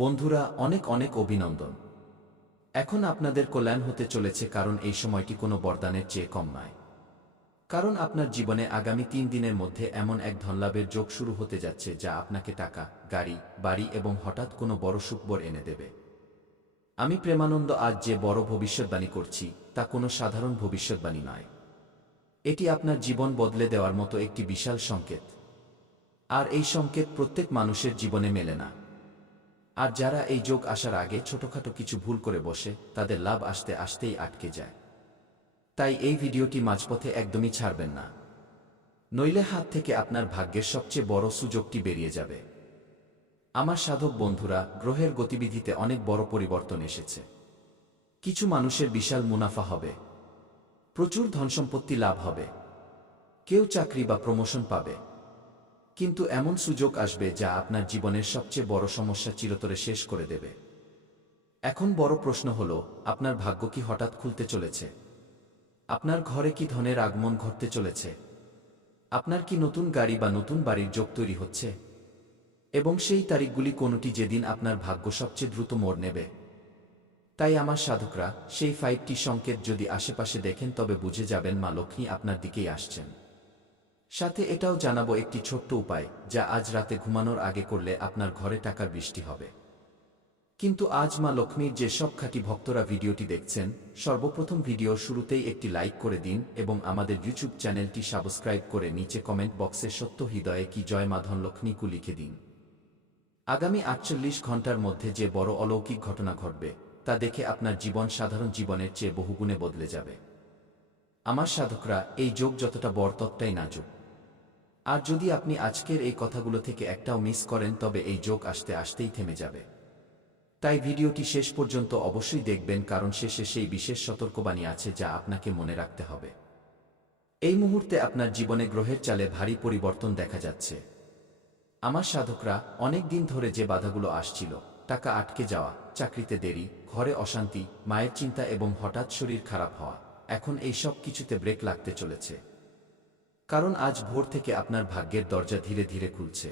বন্ধুরা, অনেক অনেক অভিনন্দন। এখন আপনাদের কল্যাণ হতে চলেছে, কারণ এই সময়টি কোনো বরদানের চেয়ে কম নয়। কারণ আপনার জীবনে আগামী 3 দিনের মধ্যে এমন এক ধনলাভের যোগ শুরু হতে যাচ্ছে যা আপনাকে টাকা, গাড়ি, বাড়ি এবং হঠাৎ কোনো বড় সুখবর এনে দেবে। আমি প্রেমানন্দ আজ যে বড় ভবিষ্যৎবাণী করছি তা কোনো সাধারণ ভবিষ্যৎবাণী নয়। এটি আপনার জীবন বদলে দেওয়ার মতো একটি বিশাল সংকেত। আর এই সংকেত প্রত্যেক মানুষের জীবনে মেলে না। আর যারা এই যোগ আসার আগে ছোটখাটো কিছু ভুল করে বসে, তাদের লাভ আসতে আসতেই আটকে যায়। তাই এই ভিডিওটি মাঝপথে একদমই ছাড়বেন না, নইলে হাত থেকে আপনার ভাগ্যের সবচেয়ে বড় সুযোগটি বেরিয়ে যাবে। আমার সাধক বন্ধুরা, গ্রহের গতিবিধিতে অনেক বড় পরিবর্তন এসেছে। কিছু মানুষের বিশাল মুনাফা হবে, প্রচুর ধনসম্পত্তি লাভ হবে, কেউ চাকরি বা প্রমোশন পাবে। কিন্তু এমন সুযোগ আসবে যা আপনার জীবনের সবচেয়ে বড় সমস্যা চিরতরে শেষ করে দেবে। এখন বড় প্রশ্ন হলো, আপনার ভাগ্য কি হঠাৎ খুলতে চলেছে? আপনার ঘরে কি ধনের আগমন ঘটতে চলেছে? আপনার কি নতুন গাড়ি বা নতুন বাড়ির যোগ তৈরি হচ্ছে? এবং সেই তারিখগুলি কোনটি যেদিন আপনার ভাগ্য সবচেয়ে দ্রুত মোড় নেবে? তাই আমার সাধকরা, সেই 5টি সংকেত যদি আশেপাশে দেখেন তবে বুঝে যাবেন মা লক্ষ্মী আপনার দিকেই আসছেন। সাথে এটাও জানাবো একটি ছোট্ট উপায় যা আজ রাতে ঘুমানোর আগে করলে আপনার ঘরে টাকার বৃষ্টি হবে। কিন্তু আজ মা লক্ষ্মীর যে সব খাঁটি ভক্তরা ভিডিওটি দেখছেন, সর্বপ্রথম ভিডিওর শুরুতেই একটি লাইক করে দিন এবং আমাদের ইউটিউব চ্যানেলটি সাবস্ক্রাইব করে নিচে কমেন্ট বক্সে সত্য হৃদয়ে কি জয় মা ধনলক্ষ্মীকু লিখে দিন। আগামী 48 ঘন্টার মধ্যে যে বড় অলৌকিক ঘটনা ঘটবে তা দেখে আপনার জীবন সাধারণ জীবনের চেয়ে বহুগুণে বদলে যাবে। আমার সাধকরা, এই যোগ যতটা বড় ততটাই নাজুক। আর যদি আপনি আজকের এই কথাগুলো থেকে একটাও মিস করেন তবে এই যোগ আসতে আসতেই থেমে যাবে। তাই ভিডিওটি শেষ পর্যন্ত অবশ্যই দেখবেন, কারণ শেষে সেই বিশেষ সতর্কবাণী আছে যা আপনাকে মনে রাখতে হবে। এই মুহূর্তে আপনার জীবনে গ্রহের চালে ভারী পরিবর্তন দেখা যাচ্ছে। আমার সাধকরা, অনেক দিন ধরে যে বাধাগুলো আসছিল, টাকা আটকে যাওয়া, চাকরিতে দেরি, ঘরে অশান্তি, মায়ের চিন্তা এবং হঠাৎ শরীর খারাপ হওয়া, এখন এই সব কিছুতে ব্রেক লাগতে চলেছে। কারণ আজ ভোর থেকে আপনার ভাগ্যের দরজা ধীরে ধীরে খুলছে।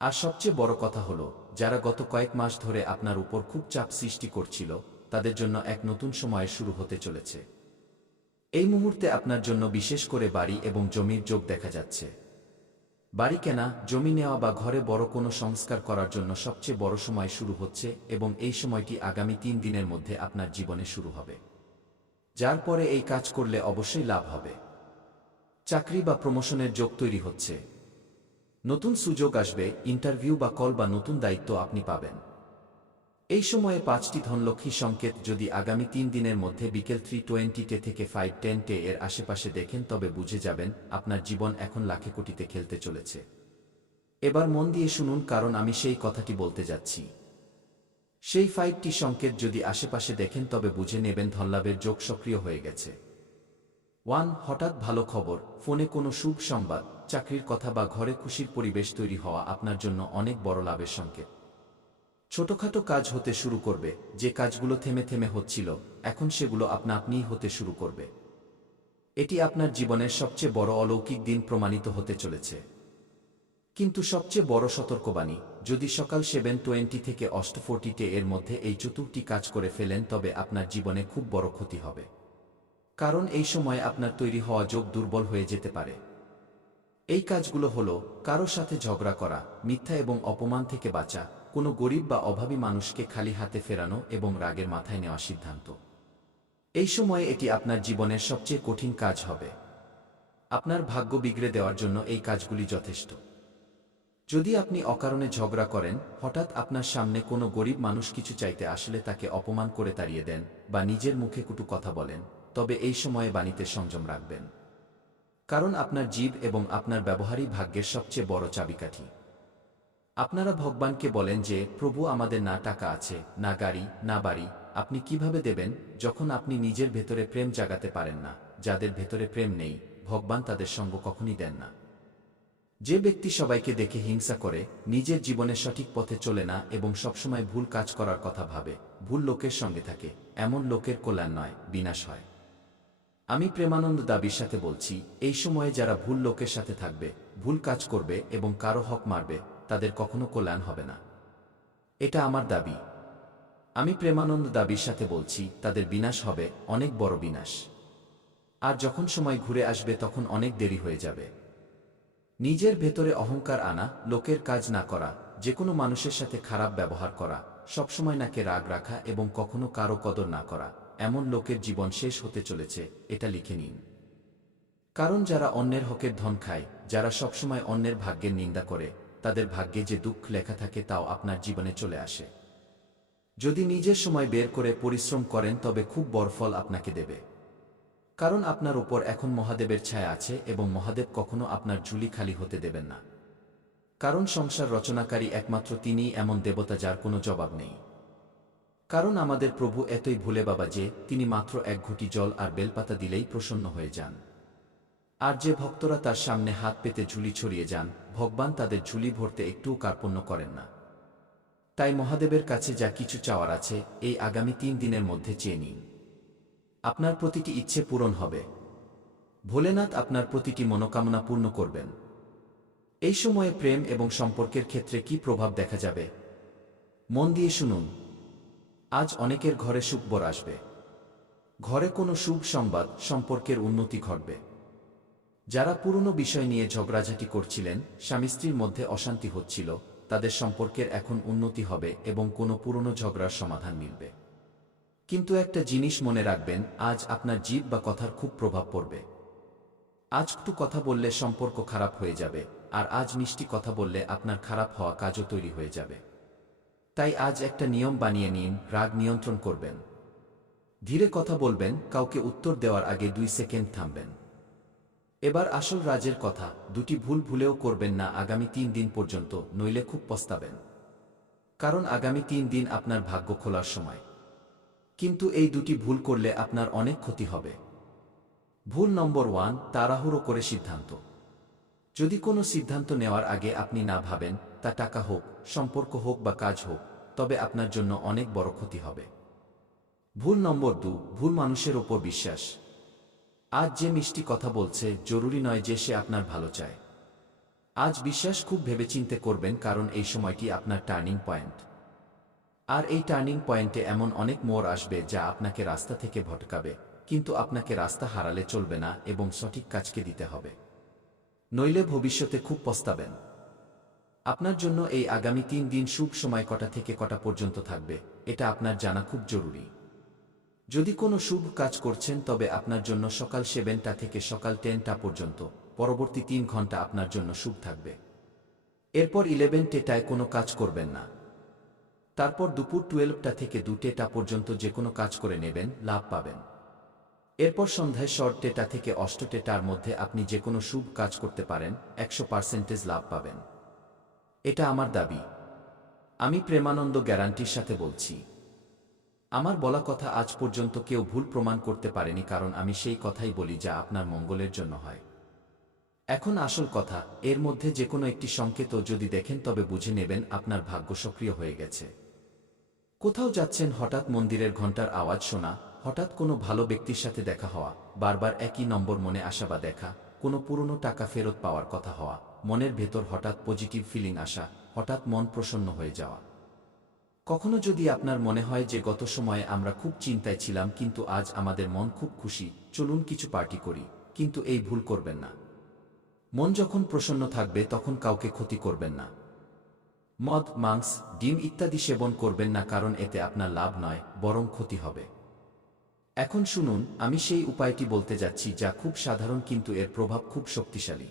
আর সবচেয়ে বড় কথা হলো, যারা গত কয়েক মাস ধরে আপনার উপর খুব চাপ সৃষ্টি করছিল, তাদের জন্য এক নতুন সময় শুরু হতে চলেছে। এই মুহূর্তে আপনার জন্য বিশেষ করে বাড়ি এবং জমির যোগ দেখা যাচ্ছে। বাড়ি কেনা, জমি নেওয়া বা ঘরে বড় কোনো সংস্কার করার জন্য সবচেয়ে বড় সময় শুরু হচ্ছে এবং এই সময়টি আগামী 3 দিনের মধ্যে আপনার জীবনে শুরু হবে। যার পরে এই কাজ করলে অবশ্যই লাভ হবে। চাকরি বা প্রমোশনের যোগ তৈরি হচ্ছে। নতুন সুযোগ আসবে, ইন্টারভিউ বা কল বা নতুন দায়িত্ব আপনি পাবেন। এই সময়ে 5টি ধনলক্ষ্মী সংকেত যদি আগামী 3 দিনের মধ্যে বিকেল 3:20 থেকে 5:10 এর আশেপাশে দেখেন তবে বুঝে যাবেন আপনার জীবন এখন লাখে কোটিতে খেলতে চলেছে। এবার মন দিয়ে শুনুন, কারণ আমি সেই কথাটি বলতে যাচ্ছি। সেই 5টি সংকেত যদি আশেপাশে দেখেন তবে বুঝে নেবেন ধনলাভের যোগ সক্রিয় হয়ে গেছে। 1. হঠাৎ ভালো খবর, ফোনে কোনো শুভ সংবাদ, চাকরির কথা বা ঘরে খুশির পরিবেশ তৈরি হওয়া আপনার জন্য অনেক বড় লাভের সংকেত। ছোটখাটো কাজ হতে শুরু করবে, যে কাজগুলো থেমে থেমে হচ্ছিল, এখন সেগুলো আপনা আপনিই হতে শুরু করবে। এটি আপনার জীবনের সবচেয়ে বড় অলৌকিক দিন প্রমাণিত হতে চলেছে। কিন্তু সবচেয়ে বড় সতর্কবাণী, যদি সকাল 7:20 থেকে 8:40 এর মধ্যে এই চতুর্থটি কাজ করে ফেলেন তবে আপনার জীবনে খুব বড় ক্ষতি হবে। কারণ এই সময় আপনার তৈরি হওয়া যোগ দুর্বল হয়ে যেতে পারে। এই কাজগুলো হলো, কারো সাথে ঝগড়া করা, মিথ্যা এবং অপমান থেকে বাঁচা, কোনো গরিব বা অভাবী মানুষকে খালি হাতে ফেরানো এবং রাগের মাথায় নেওয়া সিদ্ধান্ত। এই সময়ে এটি আপনার জীবনের সবচেয়ে কঠিন কাজ হবে। আপনার ভাগ্য বিগড়ে দেওয়ার জন্য এই কাজগুলি যথেষ্ট। যদি আপনি অকারণে ঝগড়া করেন, হঠাৎ আপনার সামনে কোনো গরিব মানুষ কিছু চাইতে আসলে তাকে অপমান করে তাড়িয়ে দেন বা নিজের মুখে কটু কথা বলেন, তবে এই সময়ে বাণীতে সংযম রাখবেন। কারণ আপনার জীব এবং আপনার ব্যবহারই ভাগ্যের সবচেয়ে বড় চাবিকাঠি। আপনারা ভগবানকে বলেন যে, প্রভু, আমাদের না টাকা আছে, না গাড়ি, না বাড়ি, আপনি কিভাবে দেবেন যখন আপনি নিজের ভেতরে প্রেম জাগাতে পারেন না? যাদের ভেতরে প্রেম নেই, ভগবান তাদের সঙ্গ কখনই দেন না। যে ব্যক্তি সবাইকে দেখে হিংসা করে, নিজের জীবনে সঠিক পথে চলে না এবং সবসময় ভুল কাজ করার কথা ভাবে, ভুল লোকের সঙ্গে থাকে, এমন লোকের কল্যাণ নয়, বিনাশ হয়। আমি প্রেমানন্দ দাবির সাথে বলছি, এই সময়ে যারা ভুল লোকের সাথে থাকবে, ভুল কাজ করবে এবং কারো হক মারবে, তাদের কখনো কল্যাণ হবে না। এটা আমার দাবি। আমি প্রেমানন্দ দাবির সাথে বলছি, তাদের বিনাশ হবে, অনেক বড় বিনাশ। আর যখন সময় ঘুরে আসবে তখন অনেক দেরি হয়ে যাবে। নিজের ভেতরে অহংকার আনা, লোকের কাজ না করা, যে কোনো মানুষের সাথে খারাপ ব্যবহার করা, সবসময় নাকে রাগ রাখা এবং কখনো কারো কদর না করা, এমন লোকের জীবন শেষ হতে চলেছে, এটা লিখে নিন। কারণ যারা অন্যের হকের ধন খায়, যারা সবসময় অন্যের ভাগ্যের নিন্দা করে, তাদের ভাগ্যে যে দুঃখ লেখা থাকে তাও আপনার জীবনে চলে আসে। যদি নিজের সময় বের করে পরিশ্রম করেন তবে খুব বড় ফল আপনাকে দেবে। কারণ আপনার উপর এখন মহাদেবের ছায়া আছে এবং মহাদেব কখনো আপনার ঝুলি খালি হতে দেবেন না। কারণ সংসার রচনাকারী একমাত্র তিনিই এমন দেবতা যার কোনো জবাব নেই। কারণ আমাদের প্রভু এতই ভুলে বাবা যে তিনি মাত্র এক ঘটি জল আর বেলপাতা দিলেই প্রসন্ন হয়ে যান। আর যে ভক্তরা তার সামনে হাত পেতে ঝুলি ছড়িয়ে যান, ভগবান তাদের ঝুলি ভরতে একটুও কার্পণ্য করেন না। তাই মহাদেবের কাছে যা কিছু চাওয়ার আছে, এই আগামী 3 দিনের মধ্যে চেয়ে নিন। আপনার প্রতিটি ইচ্ছে পূরণ হবে। ভোলেনাথ আপনার প্রতিটি মনোকামনা পূর্ণ করবেন। এই সময়ে প্রেম এবং সম্পর্কের ক্ষেত্রে কি প্রভাব দেখা যাবে? মন দিয়ে শুনুন। আজ অনেকের ঘরে সুখবর আসবে। ঘরে কোনো শুভ সংবাদ, সম্পর্কের উন্নতি ঘটবে। যারা পুরনো বিষয় নিয়ে ঝগড়াঝাটি করছিলেন, স্বামী স্ত্রীর মধ্যে অশান্তি হচ্ছিল, তাদের সম্পর্কের এখন উন্নতি হবে এবং কোনো পুরনো ঝগড়ার সমাধান মিলবে। কিন্তু একটা জিনিস মনে রাখবেন, আজ আপনার জিভ বা কথার খুব প্রভাব পড়বে। আজ একটু কথা বললে সম্পর্ক খারাপ হয়ে যাবে, আর আজ মিষ্টি কথা বললে আপনার খারাপ হওয়া কাজও তৈরি হয়ে যাবে। তাই আজ একটা নিয়ম বানিয়ে নিন, রাগ নিয়ন্ত্রণ করবেন। ধীরে কথা বলবেন, কাউকে উত্তর দেওয়ার আগে 2 সেকেন্ড থামবেন। এবার আসল রাজের কথা, দুটি ভুল ভুলেও করবেন না আগামী 3 দিন পর্যন্ত, নইলে খুব পস্তাবেন। কারণ আগামী 3 দিন আপনার ভাগ্য খোলার সময়। কিন্তু এই দুটি ভুল করলে আপনার অনেক ক্ষতি হবে। ভুল নম্বর 1, তাড়াহুড়ো করে সিদ্ধান্ত। যদি কোনো সিদ্ধান্ত নেওয়ার আগে আপনি না ভাবেন, তা টাকা হোক, সম্পর্ক হোক বা কাজ হোক, তবে আপনার জন্য অনেক বড় ক্ষতি হবে। ভুল নম্বর 2, ভুল মানুষের ওপর বিশ্বাস। আজ যে মিষ্টি কথা বলছে, জরুরি নয় যে সে আপনার ভালো চায়। আজ বিশ্বাস খুব ভেবেচিন্তে করবেন, কারণ এই সময়টি আপনার টার্নিং পয়েন্ট। আর এই টার্নিং পয়েন্টে এমন অনেক মোড় আসবে যা আপনাকে রাস্তা থেকে ভটকাবে, কিন্তু আপনাকে রাস্তা হারালে চলবে না এবং সঠিক কাজকে দিতে হবে। নইলে ভবিষ্যতে খুব পস্তাবেন। আপনার জন্য এই আগামী 3 দিন শুভ সময় কটা থেকে কটা পর্যন্ত থাকবে, এটা আপনার জানা খুব জরুরি। যদি কোনো শুভ কাজ করছেন তবে আপনার জন্য সকাল 7টা থেকে সকাল 10টা পর্যন্ত, পরবর্তী 3 ঘন্টা আপনার জন্য শুভ থাকবে। এরপর 11টায় কোনো কাজ করবেন না। তারপর দুপুর 12টা থেকে 2টা পর্যন্ত যে কোনো কাজ করে নেবেন, লাভ পাবেন। এরপর সন্ধ্যায় 7টা থেকে 8টার মধ্যে আপনি যে কোনো শুভ কাজ করতে পারেন, 100% লাভ পাবেন। এটা আমার দাবি। আমি প্রেমানন্দ গ্যারান্টির সাথে বলছি। আমার বলা কথা আজ পর্যন্ত কেউ ভুল প্রমাণ করতে পারেনি, কারণ আমি সেই কথাই বলি যা আপনার মঙ্গলের জন্য হয়। এখন আসল কথা, এর মধ্যে যে কোনো একটি সংকেতও যদি দেখেন তবে বুঝে নেবেন আপনার ভাগ্য সক্রিয় হয়ে গেছে। কোথাও যাচ্ছেন, হঠাৎ মন্দিরের ঘণ্টার আওয়াজ শোনা, হঠাৎ কোনো ভালো ব্যক্তির সাথে দেখা হওয়া, বারবার একই নম্বর মনে আসা বা দেখা, কোনো পুরনো টাকা ফেরত পাওয়ার কথা হওয়া, মনের ভেতর হঠাৎ পজিটিভ ফিলিং আসা, হঠাৎ মন প্রসন্ন হয়ে যাওয়া। কখনো যদি আপনার মনে হয় যে গত সময়ে আমরা খুব চিন্তায় ছিলাম কিন্তু আজ আমাদের মন খুব খুশি, চলুন কিছু পার্টি করি, কিন্তু এই ভুল করবেন না। মন যখন প্রসন্ন থাকবে তখন কাউকে ক্ষতি করবেন না। মদ, মাংস, ডিম ইত্যাদি সেবন করবেন না, কারণ এতে আপনার লাভ নয়, বরং ক্ষতি হবে। এখন শুনুন, আমি সেই উপায়টি বলতে যাচ্ছি যা খুব সাধারণ কিন্তু এর প্রভাব খুব শক্তিশালী।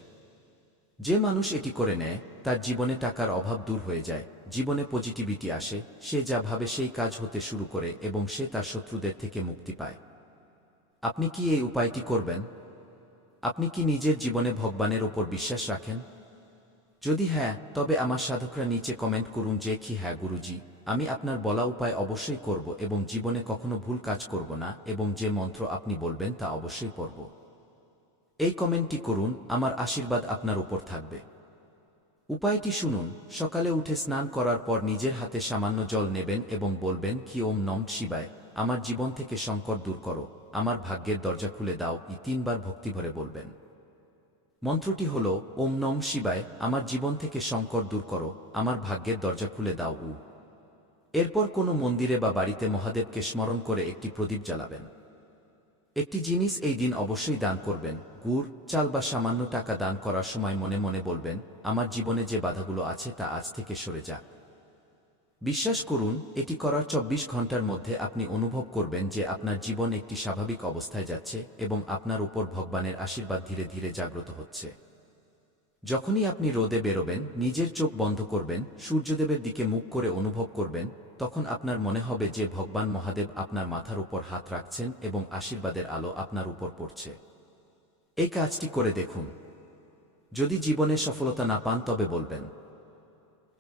যে মানুষ এটি করে নেয়, তার জীবনে টাকার অভাব দূর হয়ে যায়, জীবনে পজিটিভিটি আসে, সে যা ভাবে সেই কাজ হতে শুরু করে এবং সে তার শত্রুদের থেকে মুক্তি পায়। আপনি কি এই উপায়টি করবেন? আপনি কি নিজের জীবনে ভগবানের ওপর বিশ্বাস রাখেন? যদি হ্যাঁ, তবে আমার সাধকরা নিচে কমেন্ট করুন যে কি হ্যাঁ গুরুজি, আমি আপনার বলা উপায় অবশ্যই করব এবং জীবনে কখনো ভুল কাজ করব না, এবং যে মন্ত্র আপনি বলবেন তা অবশ্যই পড়ব। এই কমেন্টটি করুন, আমার আশীর্বাদ আপনার উপর থাকবে। উপায়টি শুনুন, সকালে উঠে স্নান করার পর নিজের হাতে সামান্য জল নেবেন এবং বলবেন কি ওম নম শিবায়, আমার জীবন থেকে সংকট দূর করো, আমার ভাগ্যের দরজা খুলে দাও, 3বার ভক্তিভরে বলবেন। মন্ত্রটি হল ওম নম শিবায়, আমার জীবন থেকে সংকট দূর করো, আমার ভাগ্যের দরজা খুলে দাও। এরপর কোনো মন্দিরে বা বাড়িতে মহাদেবকে স্মরণ করে একটি প্রদীপ জ্বালাবেন। একটি জিনিস এই দিন অবশ্যই দান করবেন, গুড়, চাল বা সামান্য টাকা দান করার সময় মনে মনে বলবেন, আমার জীবনে যে বাধাগুলো আছে তা আজ থেকে সরে যাক। বিশ্বাস করুন, এটি করার ২৪ ঘন্টার মধ্যে আপনি অনুভব করবেন যে আপনার জীবন একটি স্বাভাবিক অবস্থায় যাচ্ছে এবং আপনার উপর ভগবানের আশীর্বাদ ধীরে ধীরে জাগ্রত হচ্ছে। যখনই আপনি রোদে বেরোবেন, নিজের চোখ বন্ধ করবেন, সূর্যদেবের দিকে মুখ করে অনুভব করবেন, তখন আপনার মনে হবে যে ভগবান মহাদেব আপনার মাথার উপর হাত রাখছেন এবং আশীর্বাদের আলো আপনার উপর পড়ছে। এই কাজটি করে দেখুন। যদি জীবনে সফলতা না পান তবে বলবেন।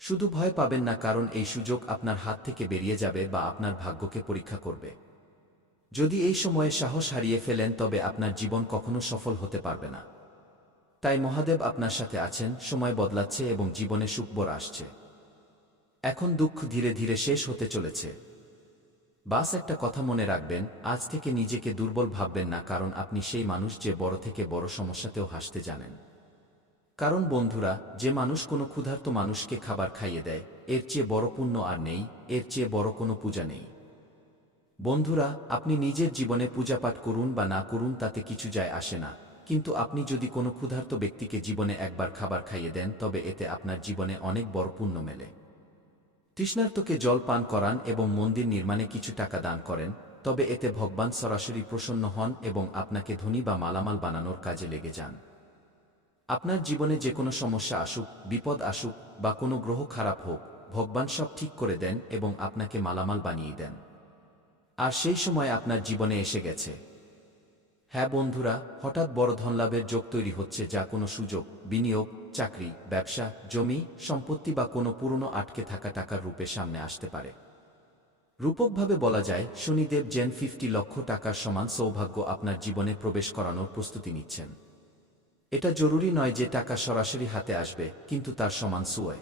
শুধু ভয় পাবেন না, কারণ এই সুযোগ আপনার হাত থেকে বেরিয়ে যাবে বা আপনার ভাগ্যকে পরীক্ষা করবে। যদি এই সময়ে সাহস হারিয়ে ফেলেন তবে আপনার জীবন কখনো সফল হতে পারবে না। তাই মহাদেব আপনার সাথে আছেন, সময় বদলাচ্ছে এবং জীবনে সুখবর আসছে। এখন দুঃখ ধীরে ধীরে শেষ হতে চলেছে। বাস একটা কথা মনে রাখবেন, আজ থেকে নিজেকে দুর্বল ভাববেন না, কারণ আপনি সেই মানুষ যে বড় থেকে বড় সমস্যাতেও হাসতে জানেন। কারণ বন্ধুরা, যে মানুষ কোনো ক্ষুধার্ত মানুষকে খাবার খাইয়ে দেয়, এর চেয়ে বড় পুণ্য আর নেই, এর চেয়ে বড় কোনো পূজা নেই। বন্ধুরা, আপনি নিজের জীবনে পূজাপাঠ করুন বা না করুন তাতে কিছু যায় আসে না, কিন্তু আপনি যদি কোনো ক্ষুধার্ত ব্যক্তিকে জীবনে একবার খাবার খাইয়ে দেন তবে এতে আপনার জীবনে অনেক বড় পুণ্য মেলে। তৃষ্ণার্তকে জল পান করান এবং মন্দির নির্মাণে কিছু টাকা দান করেন, তবে এতে ভগবান সরাসরি প্রসন্ন হন এবং আপনাকে ধনী বা মালামাল বানানোর কাজে লেগে যান। আপনার জীবনে যে কোনো সমস্যা আসুক, বিপদ আসুক বা কোনো গ্রহ খারাপ হোক, ভগবান সব ঠিক করে দেন এবং আপনাকে মালামাল বানিয়ে দেন। আর সেই সময় আপনার জীবনে এসে গেছে। হ্যাঁ বন্ধুরা, হঠাৎ বড় ধনলাভের যোগ তৈরি হচ্ছে, যা কোনো সুযোগ, বিনিয়োগ, চাকরি, ব্যবসা, জমি, সম্পত্তি বা কোনো পুরনো আটকে থাকা টাকার রূপে সামনে আসতে পারে। রূপকভাবে বলা যায়, শনিদেব যেন 50 লক্ষ টাকার সমান সৌভাগ্য আপনার জীবনে প্রবেশ করানোর প্রস্তুতি নিচ্ছেন। এটা জরুরি নয় যে টাকা সরাসরি হাতে আসবে, কিন্তু তার সমান সুয়